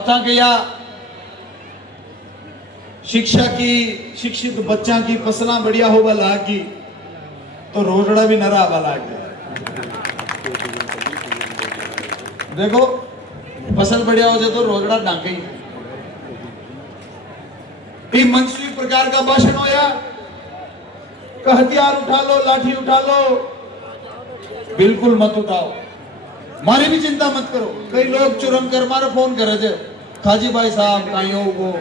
था कि या शिक्षा की शिक्षित बच्चा की फसला बढ़िया होगा लागी तो रोजड़ा भी नरा हवा लागे। देखो फसल बढ़िया हो जाए तो रोजड़ा डांके ही मनसूबी प्रकार का भाषण होया, हथियार उठा लो, लाठी उठा लो, बिल्कुल मत उठाओ, मारी भी चिंता मत करो। कई लोग चुरम कर मारे फोन करे थे, खाजी भाई साहब कहीं हो वो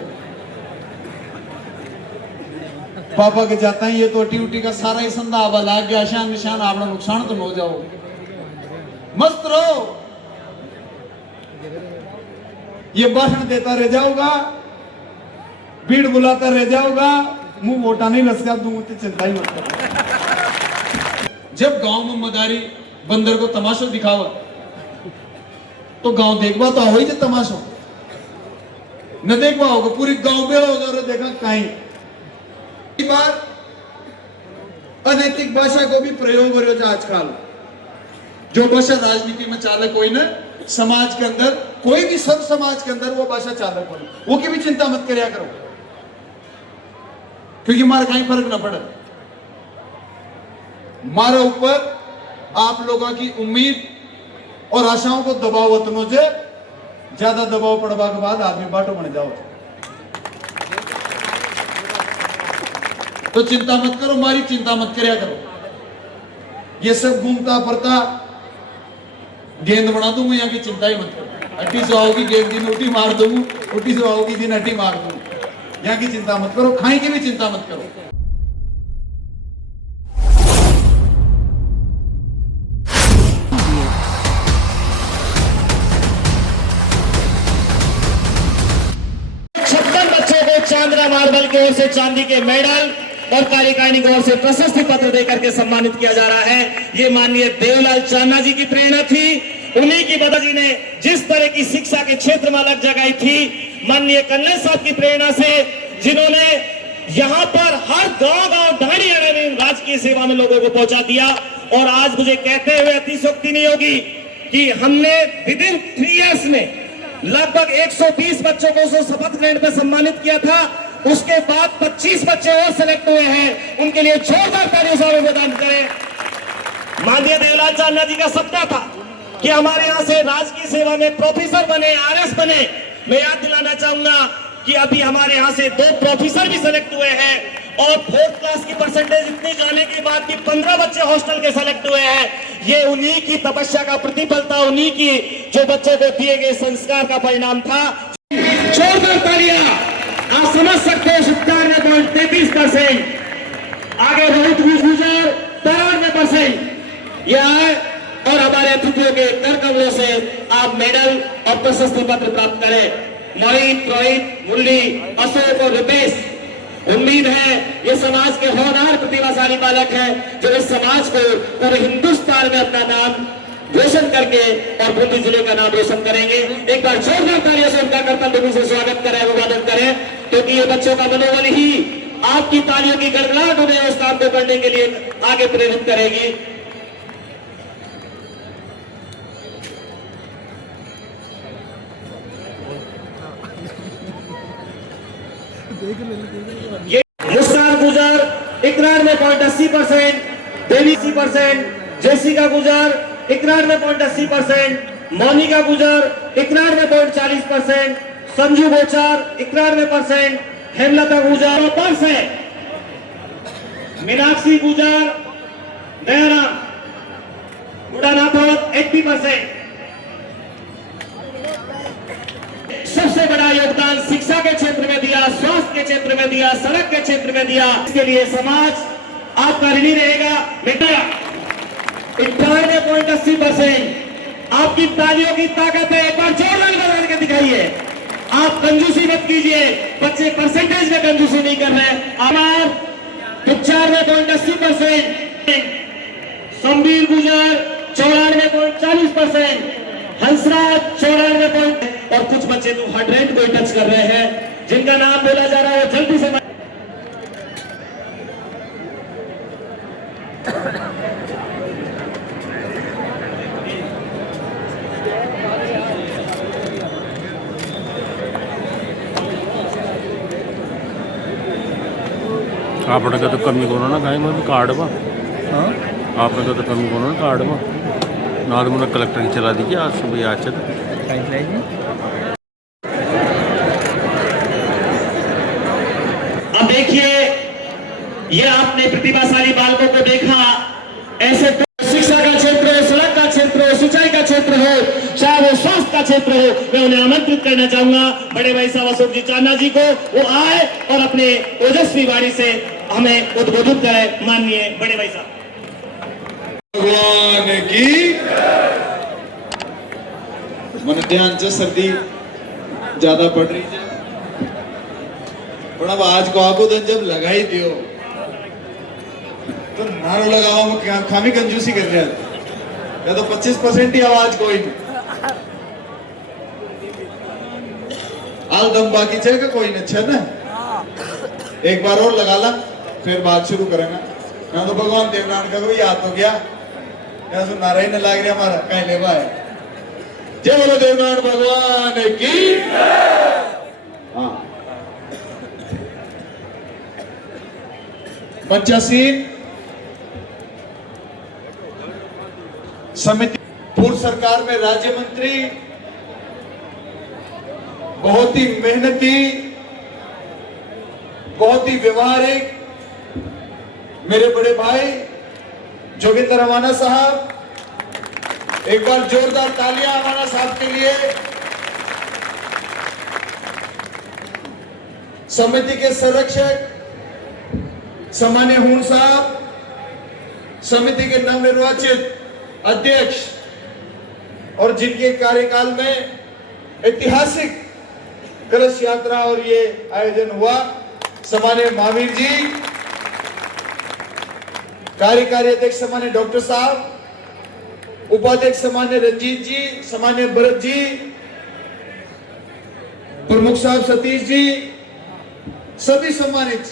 पापा के जाता है, ये तो अटी उटी का सारा ही संधा आवा लाग गया, शान निशान आपना नुकसान तो हो जाओ, मस्त रहो। ये भाषण देता रह जाओगा, भीड़ बुलाता रह जाओगा, मुंह मोटा नहीं लसका दूं, चिंता ही मत करो। जब गांव में मदारी बंदर को तमाशा दिखावा तो गांव देखवा तो हो ही तमाशा न देखवा होगा, पूरी गांव बेड़ा हो जाए देखा कहीं बार अनैतिक भाषा को भी प्रयोग हो रहा है आजकल। जो भाषा राजनीति में चालक कोई ना समाज के अंदर, कोई भी सब समाज के अंदर वो भाषा चालक हो, वो की भी चिंता मत करिया करो, क्योंकि मारे कहीं फर्क ना पड़े। मारे ऊपर आप लोगों की उम्मीद और आशाओं को दबाव उतनो से ज्यादा दबाव पड़वा के बाद आदमी बाटो बन जाओ, तो चिंता मत करो, मारी चिंता मत करया करो। ये सब घूमता फिरता गेंद बना दूंगा, यहाँ की चिंता ही मत करो। अट्टी से आओगी गेंद दिन उठी मार दूंगा, उठी से आओगी दिन अट्टी मार दूंगा, यहाँ की चिंता मत करो, खाई की भी चिंता मत करो। चांद्रा मार्बल की ओर से चांदी के मेडल और कार्यकारिणी की ओर से प्रशस्ति पत्र देकर के सम्मानित किया जा रहा है। ये माननीय देवलाल चांदा जी की प्रेरणा थी, उन्हीं की वजह जी ने जिस तरह की शिक्षा के क्षेत्र में अलग जगह थी, माननीय कन्नैया साहब की प्रेरणा से, जिन्होंने यहाँ पर हर गांव ढाणी में राजकीय सेवा में लोगों को पहुंचा दिया। और आज मुझे कहते हुए अतिशोक्ति नहीं होगी कि हमने विद इन 3 इयर्स में लगभग 120 बच्चों को शपथ ग्रहण पर सम्मानित किया था। उसके बाद 25 बच्चे और सेलेक्ट हुए हैं, उनके लिए जोरदार तालियों से अभिवादन करें। माननीय देवलाल चांदा जी का सपना था कि हमारे यहाँ से राजकीय सेवा में प्रोफेसर बने, आरएस बने। मैं याद दिलाना चाहूंगा कि अभी हमारे यहाँ से 2 प्रोफेसर भी सेलेक्ट हुए हैं और 4th क्लास की परसेंटेज इतनी जाने के बाद कि 15 बच्चे हॉस्टल के सेलेक्ट हुए हैं। ये उन्हीं की तपस्या का प्रतिफल था, उन्हीं की जो बच्चे को दिए गए संस्कार का परिणाम था। जोरदार तालियां। आप समझ सकते हैं 97.33%, आगे रोहित गुजर 93% यह है। और हमारे अतिथियों के कर कमलों से आप मेडल और प्रशस्ति पत्र प्राप्त करें। मोहित, रोहित, मुरली, अशोक और रुपेश, उम्मीद है ये समाज के होनहार प्रतिभाशाली बालक हैं जो इस समाज को पूरे हिंदुस्तान में अपना नाम रोशन करके और बूंदी जिले का नाम रोशन करेंगे। एक बार जोरदार तालियों से उनका कर्तव्य से स्वागत करें, अभिवादन करें, क्योंकि ये बच्चों का मनोबल ही आपकी तालियों की गड़गड़ाहट उन्हें उस काम को करने के लिए आगे प्रेरित करेगी। मुस्कान गुजर 91.80%, देवी 80%, जेसिका गुजर 91.80%, मोनिका गुजर 91.40%, संजू बोचार 91%, हेमलता गुजर 5%, मीनाक्षी गुजर, नयना गुडानाथवत 80%। सबसे बड़ा योगदान शिक्षा के क्षेत्र में दिया, स्वास्थ्य के क्षेत्र में दिया, सड़क के क्षेत्र में दिया। इसके लिए समाज आपका ऋणी रहेगा। बेटा 98.80% आपकी तालियों की ताकत है, एक बार जोरदार बजा के दिखाइए। आप कंजूसी मत कीजिए, बच्चे परसेंटेज में कंजूसी नहीं कर रहे। हमार 95.80%, संबीर गुजर 94.40%, हंसराज 94 और कुछ बच्चे तो 100 को टच कर रहे हैं, जिनका नाम बोला जा रहा है जल्दी से। आपने का तो कमी करो ना कहीं मैं कार्ड बा हाँ आपने का तो कमी करो ना कार्ड बा ना तो मैंने कलेक्टर की चला दीजिए आज सुबह आज चल कहीं चलाएगी। अब देखिए, ये आपने प्रतिभाशाली बालकों को देखा, ऐसे शिक्षा का क्षेत्र हो, सड़क का क्षेत्र हो, सिंचाई का क्षेत्र हो, चाहे वो स्वास्थ्य का क्षेत्र हो, मैं उन्हें आमंत्रित करना चाहूंगा बड़े भाई साहब अशोक जी चांदा जी को, वो आए और अपने ओजस्वी वाणी से हमें उद्बोधित करें। माननीय बड़े भाई साहब। भगवान की मन ध्यान से सर्दी ज्यादा पड़ रही है, पर अब आज को आपको दिन जब लगा ही दियो तो नारो लगाओ में खामी कंजूसी कर रहे हैं, या तो 25% ही आवाज कोई नहीं आल दम बाकी चाहिए कोई नहीं। अच्छा ना, एक बार और लगा ला फिर बात शुरू करेंगे। ना तो भगवान देवनारायण का कोई याद हो गया, या तो नारायण ने लाग रहा हमारा कहीं लेवा है। जय बोलो देवनारायण भगवान की। हाँ, 85 समिति पूर्व सरकार में राज्य मंत्री, बहुत ही मेहनती, बहुत ही व्यवहारिक मेरे बड़े भाई जोगिंदर अवाना साहब, एक बार जोरदार तालियां अवाना साहब के लिए। समिति के संरक्षक सामान्य हून साहब, समिति के नवनिर्वाचित अध्यक्ष और जिनके कार्यकाल में ऐतिहासिक कलश यात्रा और ये आयोजन हुआ, सामान्य महावीर जी, कार्यकारी अध्यक्ष सामान्य डॉक्टर साहब, उपाध्यक्ष सामान्य रंजीत जी, सामान्य भरत जी, प्रमुख साहब सतीश जी, सभी सम्मानित।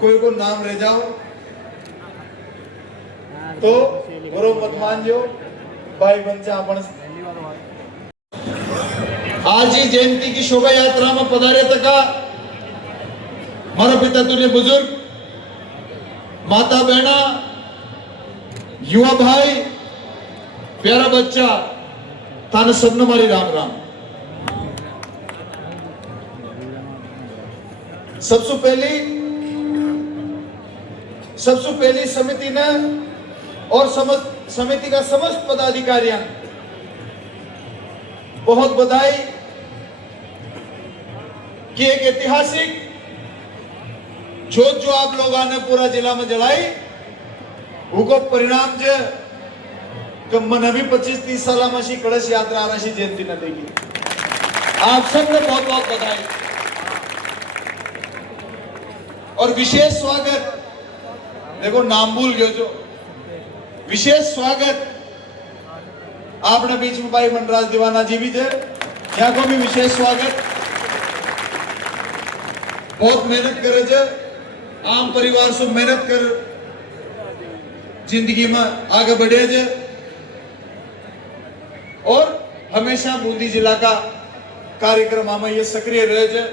कोई को नाम रह जाओ तो गौरव मत मान जो भाई बंचा अपन। आज ही जयंती की शोभा यात्रा में पधारे तक मारा पिता तुल्य बुजुर्ग, माता बहना, युवा भाई, प्यारा बच्चा, थाने सबने मारी राम राम। सबसे पहली समिति ने और समिति का समस्त पदाधिकारियों बहुत बधाई कि एक ऐतिहासिक जोत जो आप लोगों ने पूरा जिला में जलाई, वो परिणाम जो मन भी 25-30 साल में कलश यात्रा राशि जयंती न देगी। आप सबने बहुत बहुत बधाई और विशेष स्वागत। देखो नाम भूल गयो जो, विशेष स्वागत आपने बीच में भाई मनराज दीवाना जी भी थे, यहाँ को भी विशेष स्वागत। बहुत मेहनत करे जे, आम परिवार से मेहनत कर जिंदगी में आगे बढ़े जे, और हमेशा बूंदी जिला का कार्यक्रम में ये सक्रिय रहे जे,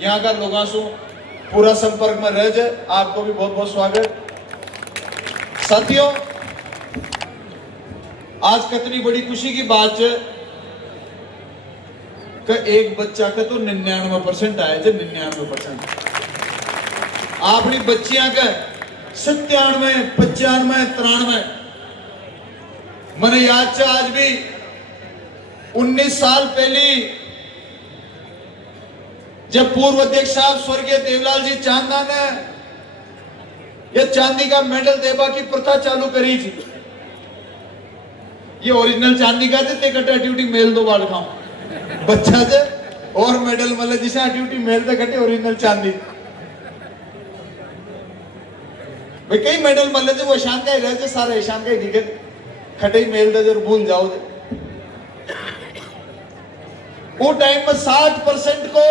यहाँ का लोगों से पूरा संपर्क में रहे जे। आपको भी बहुत बहुत स्वागत। साथियों, आज कितनी बड़ी खुशी की बात है कि एक बच्चा का तो 99% आया जे, 99%। अपनी बच्चियां का 97, 95, 93। मैंने याद से आज भी 19 साल पहले जब पूर्व अध्यक्ष साहब स्वर्गीय देवलाल जी चांदा ने यह चांदी का मेडल देवा की प्रथा चालू करी थी। ये ओरिजिनल चांदी का थे, कटे ड्यूटी मेल दो बार खाओ बच्चा से और मेडल मतलब जिसे ड्यूटी मेल दे कटे ओरिजिनल चांदी। भाई कई मेडल मतलब थे वो ईशान का ही रहे, सारे ईशान का ही दिखे, खटे मेल दे जरूर भूल जाओ। वो टाइम में 60% को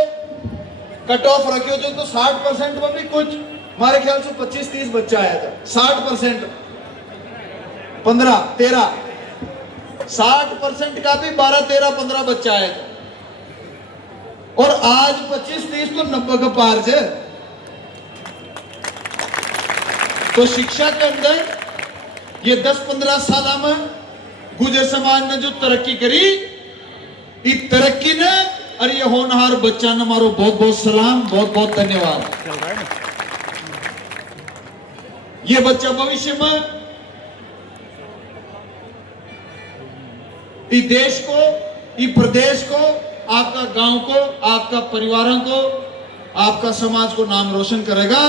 कट ऑफ रखे थे, तो 60% में भी कुछ हमारे ख्याल से 25-30 बच्चा आया था। 60%, 15, 13, 60% का भी 12, 13, 15 बच्चा आया था। और आज 25-30 तो 90 का पार से। तो शिक्षा के अंदर ये 10-15 साल में गुजर समाज ने जो तरक्की करी, इस तरक्की ने और ये होनहार बच्चा ने मारो बहुत बहुत सलाम, बहुत बहुत धन्यवाद। ये बच्चा भविष्य में इस देश को, इस प्रदेश को, आपका गांव को, आपका परिवारों को, आपका समाज को नाम रोशन करेगा।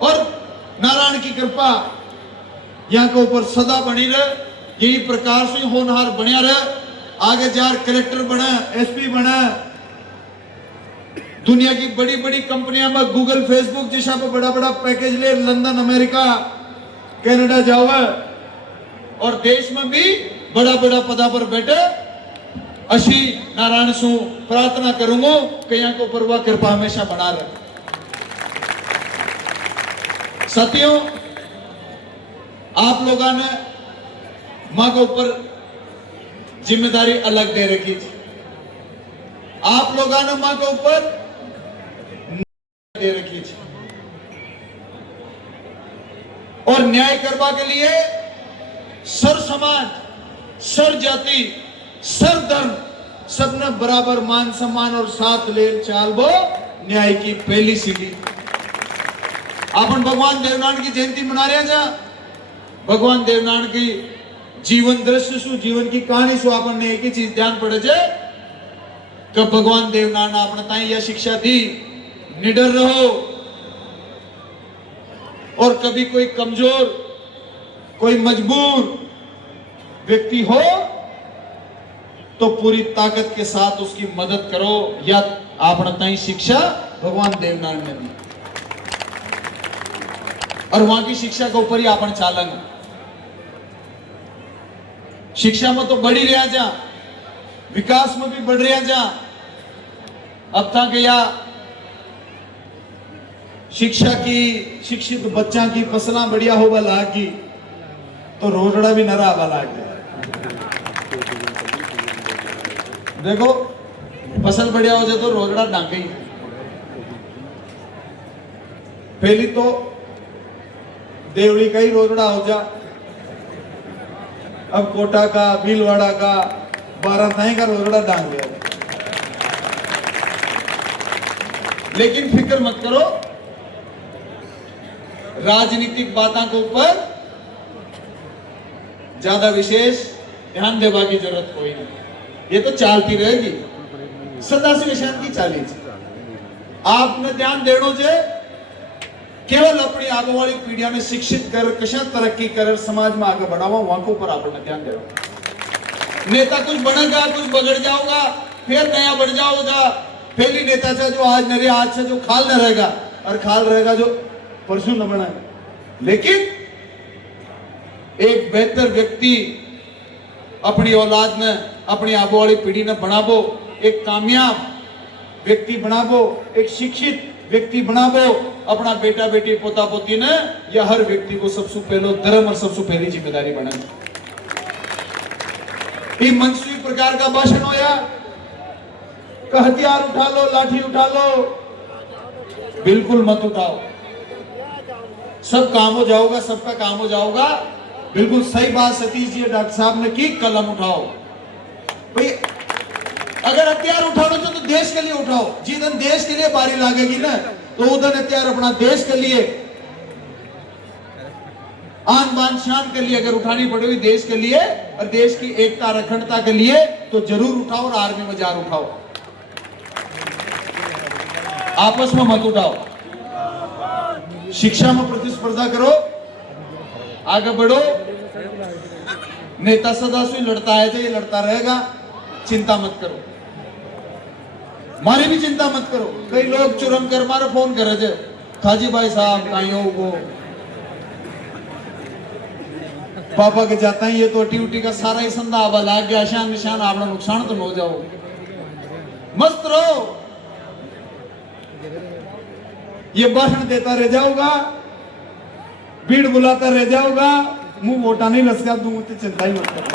और नारायण की कृपा यहाँ के ऊपर सदा बनी रहे, यही प्रकार से होनहार बनिया रहे, आगे जार कलेक्टर बने, एसपी बने, दुनिया की बड़ी बड़ी कंपनियां में गूगल फेसबुक जैसा पे बड़ा बड़ा पैकेज ले लंदन अमेरिका कनाडा जावे और देश में भी बड़ा बड़ा पदा पर बैठे। अशी नारायण सु प्रार्थना करूंगा कि यहाँ के ऊपर वह कृपा हमेशा बना रहे। साथियों, आप लोगों ने माँ के ऊपर जिम्मेदारी अलग दे रखी थी, आप लोगों ने माँ के ऊपर दे रखी थी और न्याय करवा के लिए सर समाज, सर जाति, सर धर्म सबने बराबर मान सम्मान और साथ ले चाल वो न्याय की पहली सीढ़ी। अपन भगवान देवनारायण की जयंती मना रहे हैं। भगवान देवनारायण की जीवन दृश्य सु, जीवन की कहानी सु अपन ने एक ही चीज ध्यान पड़े छे कि भगवान देवनारायण ने अपने ताई यह शिक्षा दी, निडर रहो और कभी कोई कमजोर, कोई मजबूर व्यक्ति हो तो पूरी ताकत के साथ उसकी मदद करो। या आपने ताई शिक्षा भगवान देवनारायण ने दी और वहां की शिक्षा के ऊपर ही अपन चालन। शिक्षा में तो बढ़ी रहा जा, विकास में भी बढ़ रहा जा। अब तक या शिक्षा की, शिक्षित बच्चा की फसला बढ़िया होगा लागी तो रोजड़ा भी नरा आवा लाग गया। देखो फसल बढ़िया हो जाए तो रोजड़ा डांगे ही। पहली तो देवड़ी का ही रोजड़ा हो जा, अब कोटा का, भीलवाड़ा का, 12 थाई का रोजड़ा डांग गया। लेकिन फिक्र मत करो, राजनीतिक बातों के ऊपर ज्यादा विशेष ध्यान देवा की जरूरत कोई नहीं, ये तो चालती रहेगी, सदा से निशान की चाली। आपने ध्यान देनो जे केवल अपनी आगे वाली पीढ़ियां ने शिक्षित कर, कशा तरक्की कर, समाज में आगे बढ़ावा, वहां के ऊपर आपने ध्यान देना। नेता कुछ बनेगा, कुछ बगड़ जाओगा, फिर नया बढ़ जाओगा। पहली नेता से जो आज न रहे, आज से जो खाल न रहेगा और खाल रहेगा जो परसों न बना। लेकिन एक बेहतर व्यक्ति अपनी औलाद ने, अपनी आगे वाली पीढ़ी ने बनावो, एक कामयाब व्यक्ति बनावो, एक शिक्षित व्यक्ति बनावो। अपना बेटा बेटी पोता पोती ने या हर व्यक्ति को सबसे पहले धर्म और सबसे पहली जिम्मेदारी बनानी। ये मनसूबी प्रकार का भाषण होया कि हथियार उठा लो, लाठी उठा लो, बिल्कुल मत उठाओ। सब काम हो जाओगा, सबका काम हो जाओगा। बिल्कुल सही बात सतीश जी डॉक्टर साहब ने की, कलम उठाओ भाई। अगर हथियार उठाओ तो देश के लिए उठाओ। जिस देश के लिए बारी लागेगी ना तो उधर हथियार अपना देश के लिए, आन बान शान के लिए अगर उठानी पड़ेगी, देश के लिए और देश की एकता अखंडता के लिए, तो जरूर उठाओ और आर्मी में जार उठाओ। आपस में मत उठाओ। शिक्षा में प्रतिस्पर्धा करो, आगे बढ़ो। नेता सदा से लड़ता है, ये लड़ता रहेगा, चिंता मत करो। मारी भी चिंता मत करो। कई लोग चुरम कर मारे फोन करे थे, खाजी भाई साहब कहीं हो वो पापा के जाता है, ये तो ड्यूटी का सारा ही संधा आवा लाग गया, शान निशान आपने नुकसान तो न हो जाओ। मस्त रहो, ये भाषण देता रह जाऊंगा, भीड़ बुलाता रह जाऊंगा, मुंह वोटा नहीं लसका दूंगा तो चिंता ही मत करो।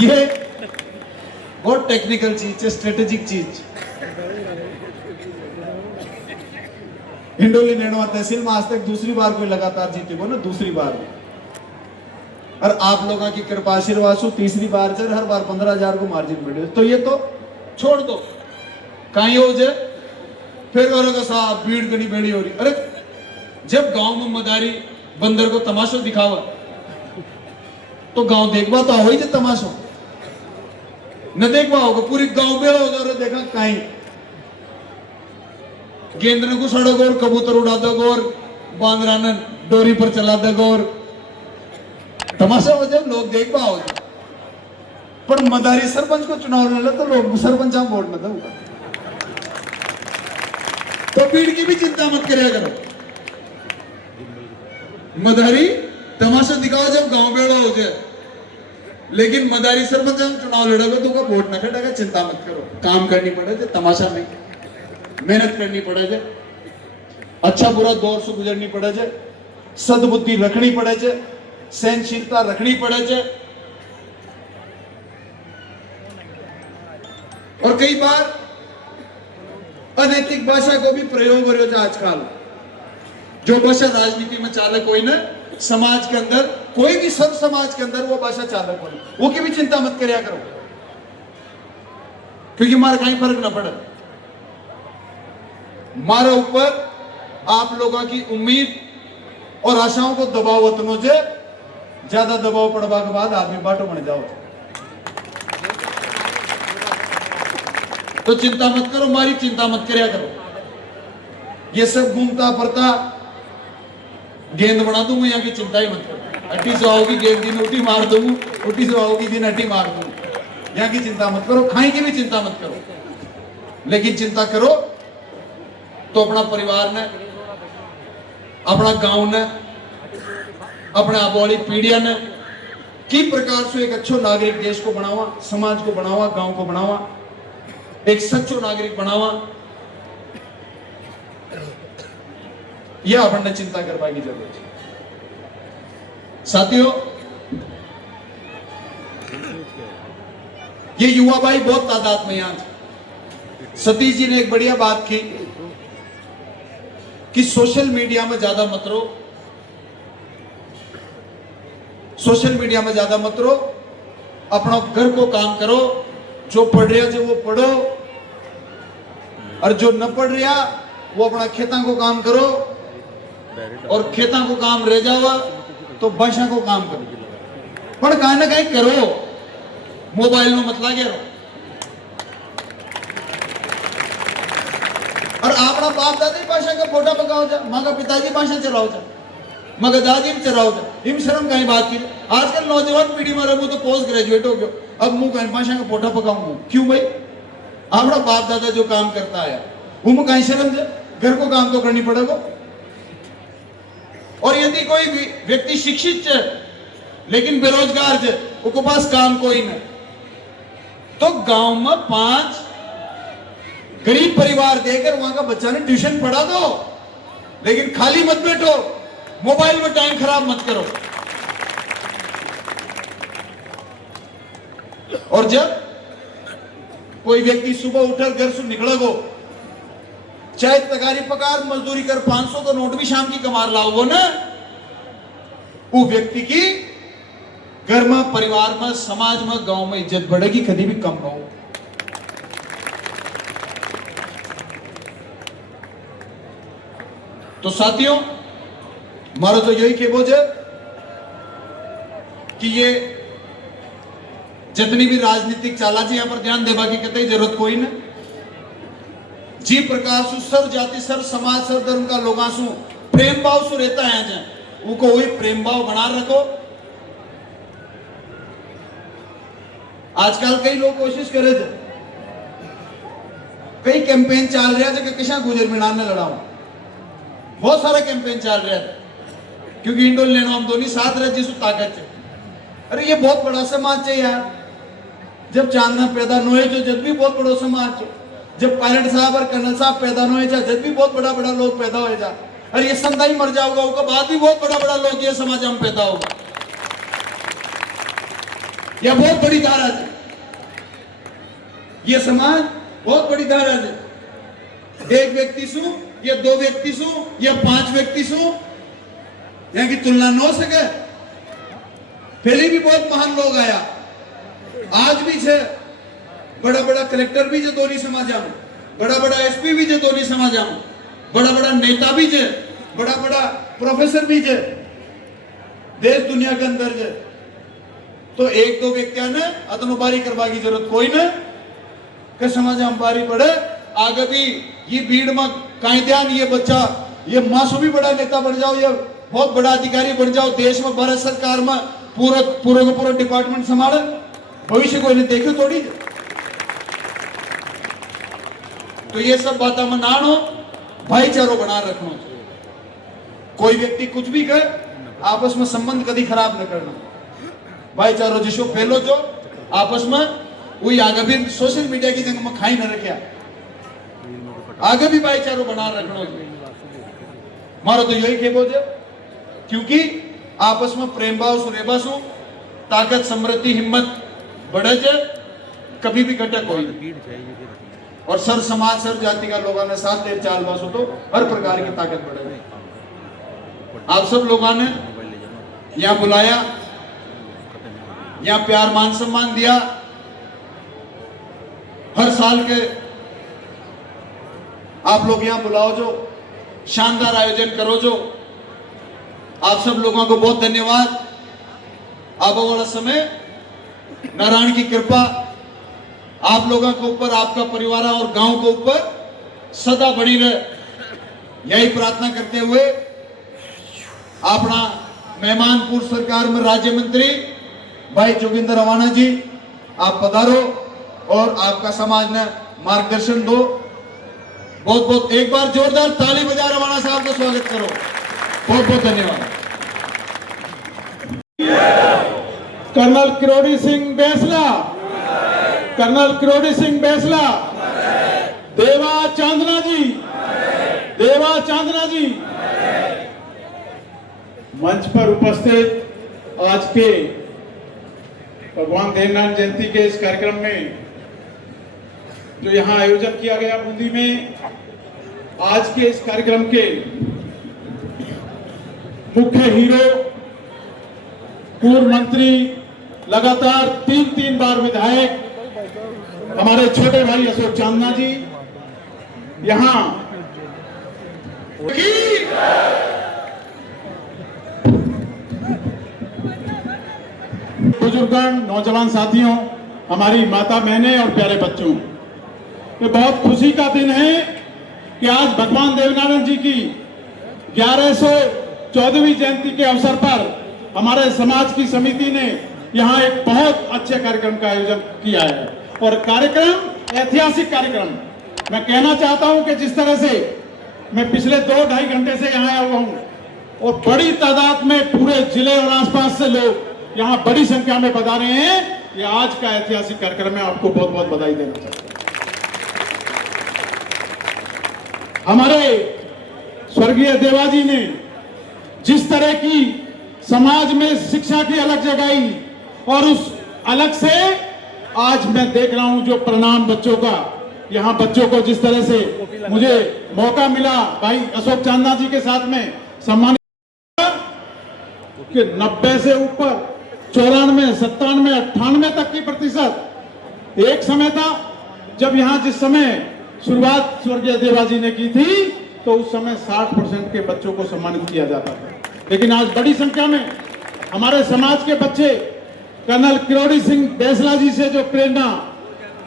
ये बहुत टेक्निकल चीज है, स्ट्रेटेजिक चीज। हिंडोली नेणवा तहसील में आज तक दूसरी बार कोई लगातार जीते को ना, दूसरी बार। और आप लोगों की कृपा आशीर्वाद से तीसरी बार से हर बार 15,000 को मार्जिन मिले। तो ये तो छोड़ दो, कहीं हो जाए फिर बोलोगे साहब भीड़ गनी बेड़ी हो रही। अरे जब गांव में मदारी बंदर को तमाशा दिखावा तो गांव देखवा तो हो ही तमाशा न देखवा होगा, पूरी गांव बेड़ा हो जा रहा। देखा कहीं गेंद को सड़क और कबूतर उड़ा दो और बांदरान डोरी पर चला दो और तमाशा हो जाए, लोग देख पाओ। पर मदारी सरपंच को चुनाव लड़ा तो लोग सरपंच हम वोट न दूंगा। तो भीड़ की भी चिंता मत करिया करो, मदारी तमाशा दिखाओ जब गांव बेड़ा हो जाए, लेकिन मदारी सरपंच हम चुनाव लड़ेगा तो वोट न खटेगा। चिंता मत करो, काम करनी पड़े थे, तमाशा नहीं, मेहनत करनी पड़े थे, अच्छा बुरा दौर से गुजरनी पड़े थे, सद्बुद्धि रखनी पड़े थे, सहनशीलता रखनी पड़े छे। और कई बार अनैतिक भाषा को भी प्रयोग हो रहा है आजकल। जो भाषा राजनीति में चालक हो ना, समाज के अंदर कोई भी सब समाज के अंदर वो भाषा चालक हो, वो की भी चिंता मत करिया करो, क्योंकि मारा कहीं फर्क ना पड़े। मारा ऊपर आप लोगों की उम्मीद और आशाओं को दबाव वतनों से ज्यादा दबाव पड़वा के बाद आदमी बाटो बन जाओ। तो चिंता मत करो, मारी चिंता मत करिया करो। ये सब घूमता फिरता गेंद बना दूंगा, यहाँ की चिंता ही मत करो। अट्टी से आओगी गेंद दिन उठी मार दूंगा, उठी से आओगी दिन अट्टी मार दूंगा, यहाँ की चिंता मत करो। खाई की भी चिंता मत करो, लेकिन चिंता करो तो अपना परिवार ने, अपना गांव ने, अपने आने वाली पीढ़िया ने की प्रकार से एक अच्छो नागरिक देश को बनावा, समाज को बनावा, गांव को बनावा, एक सच्चो नागरिक बनावा। यह अपन चिंता करने की जरूरत है। साथियों, ये युवा भाई बहुत तादाद में यहां। सतीश जी ने एक बढ़िया बात की कि सोशल मीडिया में ज्यादा मत रहो, सोशल मीडिया में ज्यादा मत रहो, अपना घर को काम करो, जो पढ़ रहा है वो पढ़ो, और जो न पढ़ रहा वो अपना खेता को काम करो, और खेता को काम रह जावा तो भाषा को काम करो, पर कहीं ना कहीं करो, मोबाइल में मत लगे रहो। और अपना बाप दादी भाषा का फोटा पकाओ जा, माँ का पिताजी भाषा चलाओ जा, मगर दादी भी चलाओ जा, इम शर्म कहीं बात की। आजकल नौजवान पीढ़ी में रहूं तो पोस्ट ग्रेजुएट हो गया, अब मुंह कहीं भाषा का फोटा पकाऊंगा, क्यों भाई? अपना बाप दादा जो काम करता है वो मुंह कहीं शर्म जा, घर को काम तो करनी पड़ेगा। और यदि कोई भी व्यक्ति शिक्षित है लेकिन बेरोजगार है, उसके पास काम कोई नहीं, तो गांव में 5 गरीब परिवार देकर वहां का बच्चा ने ट्यूशन पढ़ा दो, लेकिन खाली मत बैठो, मोबाइल में टाइम खराब मत करो। और जब कोई व्यक्ति सुबह उठकर घर से निकलेगो, चाहे तगारी पकार मजदूरी कर 500 का नोट भी शाम की कमार लाओ ना, वो व्यक्ति की घर में, परिवार में, समाज में, गांव में इज्जत बढ़ेगी, कभी भी कम ना हो। तो साथियों, मारो तो यही खेबो है कि ये जितनी भी राजनीतिक चालाजी यहां पर ध्यान देवा की कतई जरूरत कोई ना। जी प्रकार से सर जाति, सर समाज, सर धर्म का लोगों से प्रेम भाव से रहता है जाए, उनको वही प्रेम भाव बना रखो। आजकल कई लोग कोशिश करे थे, कई कैंपेन चल रहा है कि किसा गुजर मीनार ने लड़ाऊं, बहुत सारा कैंपेन चल रहा है, क्योंकि इंडोल लेना हम दोनों साथ रहे जिस ताकत है। अरे ये बहुत बड़ा समाज है यार, जब चांदना पैदा न हुए जो जब भी बहुत बड़ा समाज है, जब पायलट साहब और कर्नल साहब पैदा न हुए जा जब भी बहुत बड़ा बड़ा लोग पैदा हो जा। अरे ये संता ही मर जाओगा, उसके बाद भी बहुत बड़ा बड़ा लोग ये समाज में पैदा होगा। यह बहुत बड़ी धारा है, ये समाज बहुत बड़ी धारा है। एक व्यक्ति सु या 2 व्यक्ति सु या 5 व्यक्ति सु यहाँ की तुलना न हो सके। पहले भी बहुत महान लोग आया, आज भी छे बड़ा बड़ा कलेक्टर भी जो दोनों समाज में, बड़ा बड़ा एसपी भी जो दोनों समाज में, बड़ा बड़ा नेता भी जे, बड़ा बड़ा प्रोफेसर भी जे देश दुनिया के अंदर जे। तो 1-2 व्यक्तियों ने अतनो बारी करवा की जरूरत कोई न के समाज में बारी पड़े। आगे भी ये भीड़ में कहीं ध्यान, ये बच्चा ये मासू भी बड़ा नेता बन जाओ, ये बहुत बड़ा अधिकारी बन जाओ, देश में भारत सरकार में पूरा डिपार्टमेंट संभाले, भविष्य को नहीं देखो थोड़ी। तो ये सब बातें में ना हो, भाईचारो बना रखना। कोई व्यक्ति कुछ भी कर, आपस में संबंध कभी खराब न करना, भाईचारो जिसको फैलो जो आपस में वही आगे भी सोशल मीडिया की जगह में खाई न रखा, आगे भी भाईचारो बना रखना। मारो तो यही खेबो जे, क्योंकि आपस में प्रेम भाव सुरेबा सु ताकत समृद्धि हिम्मत बढ़े जे, कभी भी घटे कोई। और सर समाज सर जाति का लोगों ने साथ दे चाल बासो तो हर प्रकार की ताकत बढ़े। आप सब लोगों ने यहाँ बुलाया, यहाँ प्यार मान सम्मान दिया, हर साल के आप लोग यहाँ बुलाओ जो, शानदार आयोजन करो जो। आप सब लोगों को बहुत धन्यवाद। आबो वाला समय नारायण की कृपा आप लोगों के ऊपर, आपका परिवार और गांव के ऊपर सदा बनी रहे, यही प्रार्थना करते हुए अपना मेहमानपुर सरकार में राज्य मंत्री भाई जोगिंदर रवाना जी, आप पधारो और आपका समाज ने मार्गदर्शन दो। बहुत बहुत एक बार जोरदार ताली बजा रवाना साहब का स्वागत करो। बहुत बहुत धन्यवाद। कर्नल किरोड़ी सिंह बैसला, कर्नल किरोड़ी सिंह बैसला, देवा चांदना जी, देवा चांदना जी। मंच पर उपस्थित आज के भगवान देवनारायण जयंती के इस कार्यक्रम में जो यहाँ आयोजन किया गया बूंदी में, आज के इस कार्यक्रम के मुख्य हीरो, पूर्व मंत्री, लगातार 3 बार विधायक हमारे छोटे भाई अशोक चांदना जी, यहाँ बुजुर्गण, नौजवान साथियों, हमारी माता बहनें और प्यारे बच्चों, ये बहुत खुशी का दिन है कि आज भगवान देवनारायण जी की 1114वीं जयंती के अवसर पर हमारे समाज की समिति ने यहाँ एक बहुत अच्छे कार्यक्रम का आयोजन किया है। और कार्यक्रम ऐतिहासिक कार्यक्रम, मैं कहना चाहता हूं कि जिस तरह से मैं पिछले 2-2.5 घंटे से यहाँ आया हुआ हूँ और बड़ी तादाद में पूरे जिले और आसपास से लोग यहाँ बड़ी संख्या में पधारे हैं, ये आज का ऐतिहासिक कार्यक्रम है। आपको बहुत बहुत बधाई देना चाहता हूँ। हमारे स्वर्गीय देवाजी ने जिस तरह की समाज में शिक्षा की अलग जगाई, और उस अलग से आज मैं देख रहा हूं जो परिणाम बच्चों का, यहाँ बच्चों को जिस तरह से मुझे मौका मिला भाई अशोक चांदना जी के साथ में सम्मानित कि 90 से ऊपर 94, 97, 98 तक की प्रतिशत। एक समय था जब यहाँ जिस समय शुरुआत स्वर्गीय देवाजी ने की थी तो उस समय 60% के बच्चों को सम्मानित किया जाता था, लेकिन आज बड़ी संख्या में हमारे समाज के बच्चे कर्नल किरोड़ी सिंह बैसला जी से जो प्रेरणा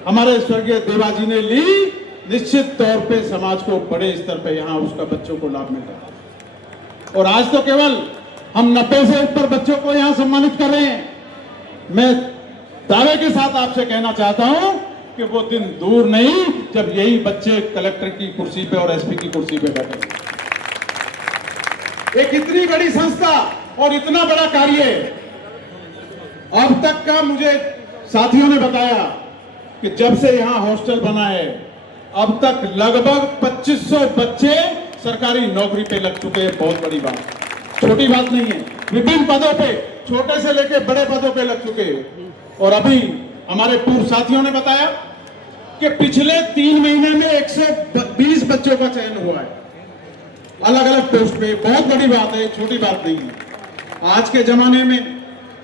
हमारे स्वर्गीय देवाजी ने ली, निश्चित तौर पे समाज को बड़े स्तर पे यहाँ उसका बच्चों को लाभ मिल रहा है। और आज तो केवल हम 90 से ऊपर बच्चों को यहाँ सम्मानित कर रहे हैं। मैं दावे के साथ आपसे कहना चाहता हूँ कि वो दिन दूर नहीं जब यही बच्चे कलेक्टर की कुर्सी पे और एसपी की कुर्सी पे बैठे। एक इतनी बड़ी संस्था और इतना बड़ा कार्य, अब तक का मुझे साथियों ने बताया कि जब से यहाँ हॉस्टल बना है अब तक लगभग 2500 बच्चे सरकारी नौकरी पे लग चुके हैं। बहुत बड़ी बात, छोटी बात नहीं है। विभिन्न पदों पे, छोटे से लेके बड़े पदों पे लग चुके हैं। और अभी हमारे पूर्व साथियों ने बताया कि पिछले 3 महीने में 120 बच्चों का चयन हुआ है। अलग अलग पोस्ट पे, बहुत बड़ी बात है, छोटी बात नहीं है। आज के जमाने में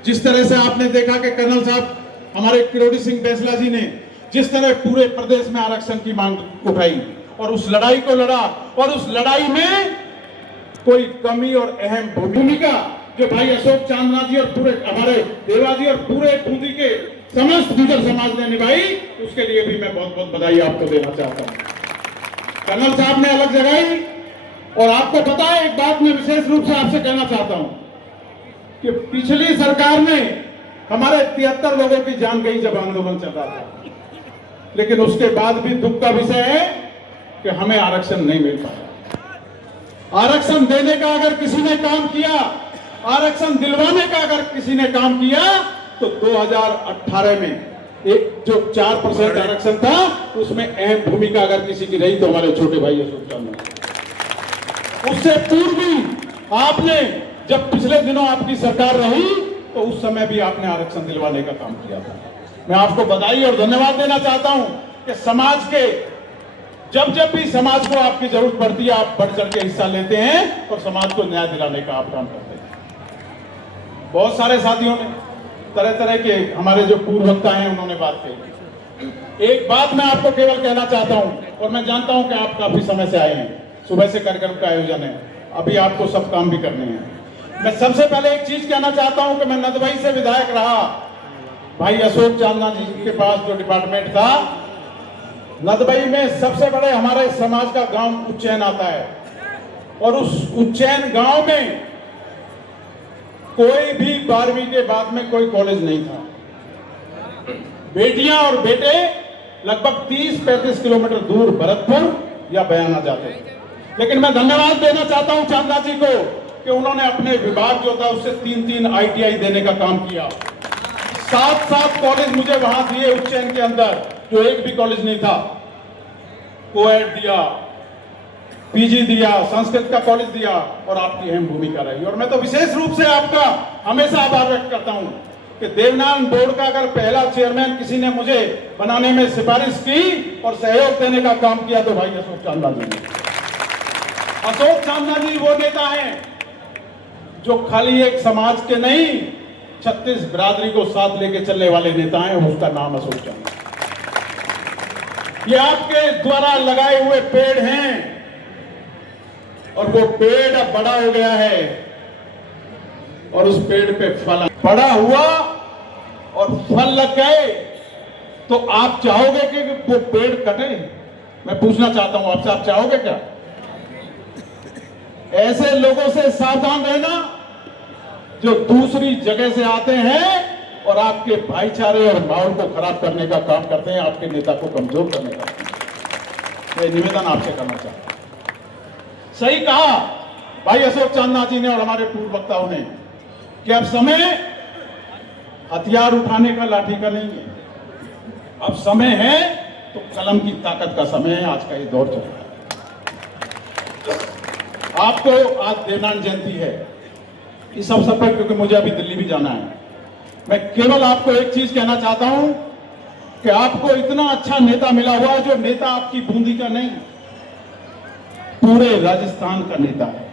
जिस तरह से आपने देखा कि कर्नल साहब हमारे किरोड़ी सिंह बैसला जी ने जिस तरह पूरे प्रदेश में आरक्षण की मांग उठाई और उस लड़ाई को लड़ा, और उस लड़ाई में कोई कमी और अहम भूमिका जो भाई अशोक चांदना जी और पूरे हमारे देवा जी और पूरे बूंदी के समस्त गुजर समाज ने निभाई, उसके लिए भी मैं बहुत बहुत बधाई आपको देना चाहता हूं। कर्नल साहब ने अलग जगाई, और आपको पता है एक बात मैं विशेष रूप से आपसे कहना चाहता हूं कि पिछली सरकार ने हमारे 73 लोगों की जान गई जब आंदोलन चल रहा था, लेकिन उसके बाद भी दुख का विषय है कि हमें आरक्षण नहीं मिल पाया। आरक्षण देने का अगर किसी ने काम किया, आरक्षण दिलवाने का अगर किसी ने काम किया, तो 2018 में एक जो 4% आरक्षण था उसमें अहम भूमिका अगर किसी की रही तो हमारे छोटे भाई अशोक चांदना। उससे पूर्व भी आपने, जब पिछले दिनों आपकी सरकार रही तो उस समय भी आपने आरक्षण दिलवाने का काम किया था। मैं आपको बधाई और धन्यवाद देना चाहता हूं कि समाज के जब जब भी समाज को आपकी जरूरत पड़ती है आप बढ़ चढ़ के हिस्सा लेते हैं और समाज को न्याय दिलाने का आप काम करते हैं। बहुत सारे साथियों ने तरह तरह के हमारे जो पूर्व वक्ता हैं उन्होंने बात कही। एक बात मैं आपको केवल कहना चाहता हूं, और मैं जानता हूं कि आप काफी समय से आए हैं, सुबह से कार्यक्रम का आयोजन है, अभी आपको सब काम भी करने हैं। मैं सबसे पहले एक चीज कहना चाहता हूं कि मैं नदवाई से विधायक रहा, भाई अशोक चांदना जी के पास जो डिपार्टमेंट था, नदवाई में सबसे बड़े हमारे समाज का गांव उज्जैन आता है, और उस उज्जैन गांव में कोई भी 12वीं के बाद में कोई कॉलेज नहीं था। बेटियां और बेटे लगभग 30-35 किलोमीटर दूर भरतपुर या बयाना जाते थे। लेकिन मैं धन्यवाद देना चाहता हूं चांदना जी को कि उन्होंने अपने विभाग जो था उससे 3-3 ITI देने का काम किया। 7 कॉलेज मुझे वहां दिए उज्जैन के अंदर, जो एक भी कॉलेज नहीं था। कोएड दिया, PG दिया, संस्कृत का कॉलेज दिया, और आपकी अहम भूमिका रही। और मैं तो विशेष रूप से आपका हमेशा आभार व्यक्त करता हूं कि देवनान बोर्ड का अगर पहला चेयरमैन किसी ने मुझे बनाने में सिफारिश की और सहयोग देने का काम किया तो भाई अशोक चांदना जी ने। अशोक चांदना जी वो नेता हैं जो खाली एक समाज के नहीं 36 बिरादरी को साथ लेके चलने वाले नेता हैं, उसका नाम अशोक चांदना। ये आपके द्वारा लगाए हुए पेड़ हैं, और वो पेड़ अब बड़ा हो गया है, और उस पेड़ पे फल बड़ा हुआ और फल लग गए, तो आप चाहोगे कि वो पेड़ कटे? मैं पूछना चाहता हूं आपसे, आप चाहोगे क्या? ऐसे लोगों से सावधान रहना जो दूसरी जगह से आते हैं और आपके भाईचारे और माहौल को खराब करने का काम करते हैं, आपके नेता को कमजोर करने का काम। मैं निवेदन आपसे करना चाहता हूं। सही कहा भाई अशोक चांदना जी ने और हमारे पूर्व वक्ताओं ने कि अब समय हथियार उठाने का, लाठी का नहीं है। अब समय है तो कलम की ताकत का समय है। आज का ये दौर चल रहा है। आपको आज देवनान जयंती है, इस अवसर पर, क्योंकि मुझे अभी दिल्ली भी जाना है, मैं केवल आपको एक चीज कहना चाहता हूं कि आपको इतना अच्छा नेता मिला हुआ है, जो नेता आपकी बूंदी का नहीं, पूरे राजस्थान का नेता है,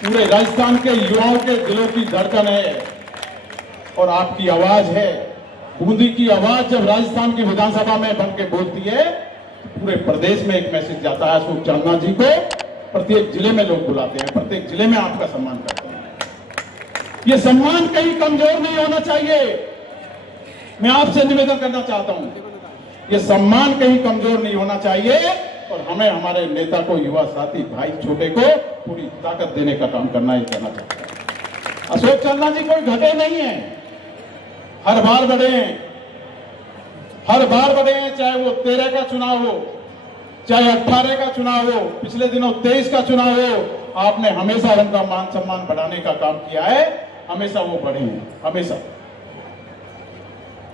पूरे राजस्थान के युवाओं के दिलों की धड़कन है, और आपकी आवाज है। बूंदी की आवाज जब राजस्थान की विधानसभा में बन के बोलती है, पूरे प्रदेश में एक मैसेज जाता है। अशोक चांदना जी को प्रत्येक जिले में लोग बुलाते हैं, प्रत्येक जिले में आपका सम्मान करते हैं। ये सम्मान कहीं कमजोर नहीं होना चाहिए। मैं आपसे निवेदन करना चाहता हूं, ये सम्मान कहीं कमजोर नहीं होना चाहिए, और हमें हमारे नेता को, युवा साथी भाई छोटे को पूरी ताकत देने का काम करना, ये कहना चाहता हूं। अशोक चांदना जी कोई घटे नहीं है, हर बार बढ़े हैं, हर बार बढ़े हैं। चाहे वो 13 का चुनाव हो, चाहे 18 का चुनाव हो, पिछले दिनों 23 का चुनाव हो, आपने हमेशा उनका मान सम्मान बढ़ाने का काम किया है। हमेशा वो बढ़े हैं, हमेशा।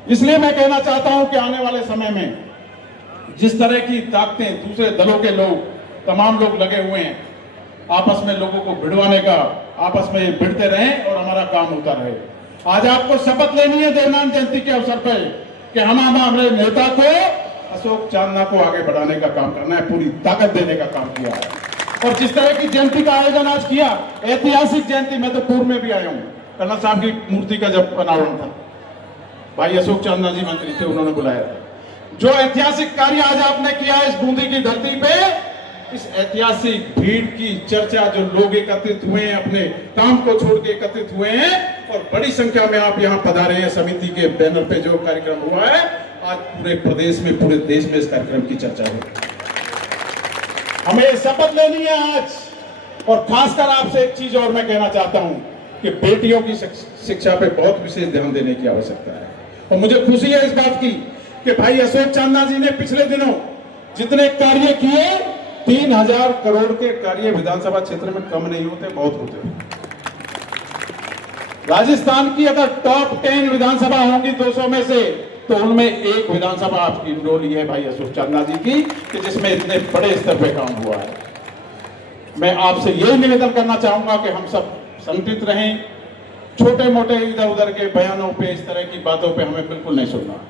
इसलिए मैं कहना चाहता हूं कि आने वाले समय में जिस तरह की ताकतें दूसरे दलों के लोग, तमाम लोग लगे हुए हैं, आपस में लोगों को भिड़वाने का, आपस में भिड़ते रहें और हमारा काम होता रहे। आज आपको शपथ लेनी है देवनान जयंती के अवसर पर कि हम हमारे नेता को, अशोक चांदना को आगे बढ़ाने का काम करना है, पूरी ताकत देने का काम किया है। और जिस तरह की जयंती का आयोजन आज किया, ऐतिहासिक जयंती, मैं तो पूर्व में भी आया हूँ, कर्नल साहब की मूर्ति का जब अनावरण था, भाई अशोक चांदना जी मंत्री थे, उन्होंने बुलाया था। जो ऐतिहासिक कार्य आज आपने किया है इस बूंदी की धरती पे, इस ऐतिहासिक भीड़ की चर्चा, जो लोग एकत्रित हुए हैं, अपने काम को छोड़ के एकत्रित हुए हैं और बड़ी संख्या में आप यहाँ पधारे हैं, समिति के बैनर पे जो कार्यक्रम हुआ है, आज पूरे प्रदेश में, पूरे देश में इस कार्यक्रम की चर्चा हो। हमें शपथ लेनी है आज, और खासकर आपसे एक चीज और मैं कहना चाहता हूं कि बेटियों की शिक्षा पे बहुत विशेष ध्यान देने की आवश्यकता है। और मुझे खुशी है इस बात की कि भाई अशोक चांदना जी ने पिछले दिनों जितने कार्य किए, 3000 करोड़ के कार्य विधानसभा क्षेत्र में कम नहीं होते, बहुत होते हैं। राजस्थान की अगर टॉप 10 विधानसभा होंगी 200 में से, तो उनमें एक विधानसभा आपकी इनरोली है भाई अशोक चांदना जी की, कि जिसमें इतने बड़े स्तर पे काम हुआ है। मैं आपसे यही निवेदन करना चाहूंगा कि हम सब संगठित रहें, छोटे मोटे इधर उधर के बयानों पे, इस तरह की बातों पे हमें बिल्कुल नहीं सुनना।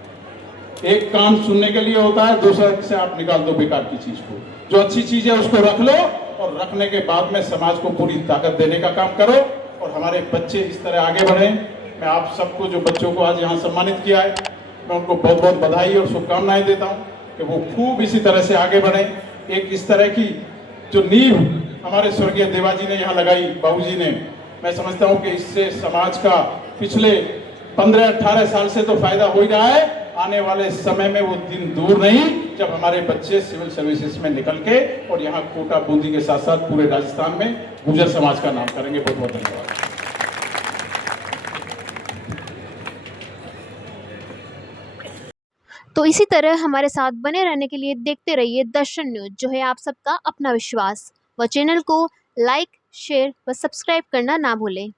एक कान सुनने के लिए होता है, दूसरा से आप निकाल दो बेकार की चीज को। जो अच्छी चीज है उसको रख लो, और रखने के बाद में समाज को पूरी ताकत देने का काम करो, और हमारे बच्चे इस तरह आगे बढ़े। मैं आप सबको, जो बच्चों को आज यहाँ सम्मानित किया है, मैं उनको बहुत बहुत बधाई और शुभकामनाएं देता हूँ कि वो खूब इसी तरह से आगे बढ़े। एक इस तरह की जो नींव हमारे स्वर्गीय देवाजी ने यहाँ लगाई, बाबूजी ने, मैं समझता हूँ कि इससे समाज का पिछले 15-18 साल से तो फायदा हो ही रहा है। आने वाले समय में वो दिन दूर नहीं जब हमारे बच्चे सिविल सर्विसेज में निकल के और यहाँ कोटा बूंदी के साथ साथ पूरे राजस्थान में गुर्जर समाज का नाम करेंगे। बहुत बहुत धन्यवाद। तो इसी तरह हमारे साथ बने रहने के लिए देखते रहिए दर्शन न्यूज, जो है आप सबका अपना विश्वास। व चैनल को लाइक, शेयर व सब्सक्राइब करना ना भूलें।